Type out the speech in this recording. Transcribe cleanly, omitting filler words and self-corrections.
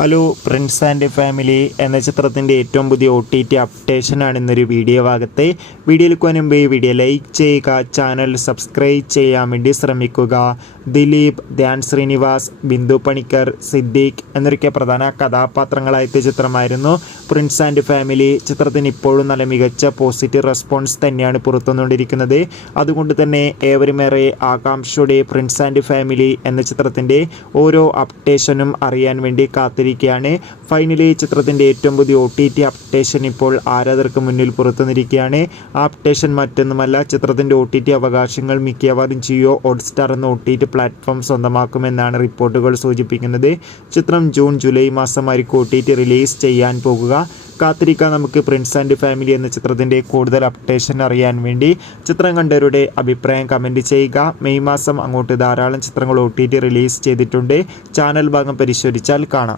Hello friends and family എന്ന ചിത്രത്തിൻ്റെ ഏറ്റവും പുതിയ OTT അപ്ഡേഷനാണ് ഇന്നൊരു വീഡിയോ ഭാഗത്തെ. വീഡിയോയിൽ മുൻപ് ഈ വീഡിയോ ലൈക്ക് ചെയ്യുക, ചാനൽ സബ്സ്ക്രൈബ് ചെയ്യാൻ വേണ്ടി ശ്രമിക്കുക. ദിലീപ്, ധ്യാൻ ശ്രീനിവാസ്, ബിന്ദു പണിക്കർ, സിദ്ദീഖ് എന്നൊക്കെ പ്രധാന കഥാപാത്രങ്ങളായ ചിത്രമായിരുന്നു ഫ്രണ്ട്സ് ആൻഡ് ഫാമിലി. ചിത്രത്തിന് ഇപ്പോഴും നല്ല മികച്ച പോസിറ്റീവ് റെസ്പോൺസ് തന്നെയാണ് പുറത്തുവന്നുകൊണ്ടിരിക്കുന്നത്. അതുകൊണ്ട് തന്നെ ഏവരുമേറെ ആകാംക്ഷയോടെ ഫ്രണ്ട്സ് ആൻഡ് ഫാമിലി എന്ന ചിത്രത്തിൻ്റെ ഓരോ അപ്ഡേഷനും അറിയാൻ വേണ്ടി കാത്തിരിക്കുകയാണ്. ഫൈനലി ചിത്രത്തിൻ്റെ ഏറ്റവും പുതിയ OTT അപ്ഡേഷൻ ഇപ്പോൾ ആരാധകർക്ക് മുന്നിൽ പുറത്തുവന്നിരിക്കുകയാണ്. ആ അപ്ഡേഷൻ മറ്റൊന്നുമല്ല, ചിത്രത്തിൻ്റെ OTT അവകാശങ്ങൾ മിക്കവാറും ജിയോ ഹോട്ട്സ്റ്റാർ എന്ന OTT പ്ലാറ്റ്ഫോം സ്വന്തമാക്കുമെന്നാണ് റിപ്പോർട്ടുകൾ സൂചിപ്പിക്കുന്നത്. ചിത്രം ജൂൺ ജൂലൈ മാസമായിരിക്കും OTT റിലീസ് ചെയ്യാൻ പോകുക. കാത്തിരിക്കാൻ നമുക്ക് ഫ്രണ്ട്സ് ആൻഡ് ഫാമിലി എന്ന ചിത്രത്തിൻ്റെ കൂടുതൽ അപ്ഡേഷൻ അറിയാൻ വേണ്ടി. ചിത്രം കണ്ടവരുടെ അഭിപ്രായം കമൻറ്റ് ചെയ്യുക. മെയ് മാസം അങ്ങോട്ട് ധാരാളം ചിത്രങ്ങൾ OTT റിലീസ് ചെയ്തിട്ടുണ്ട്. ചാനൽ ഭാഗം പരിശോധിച്ചാൽ കാണാം.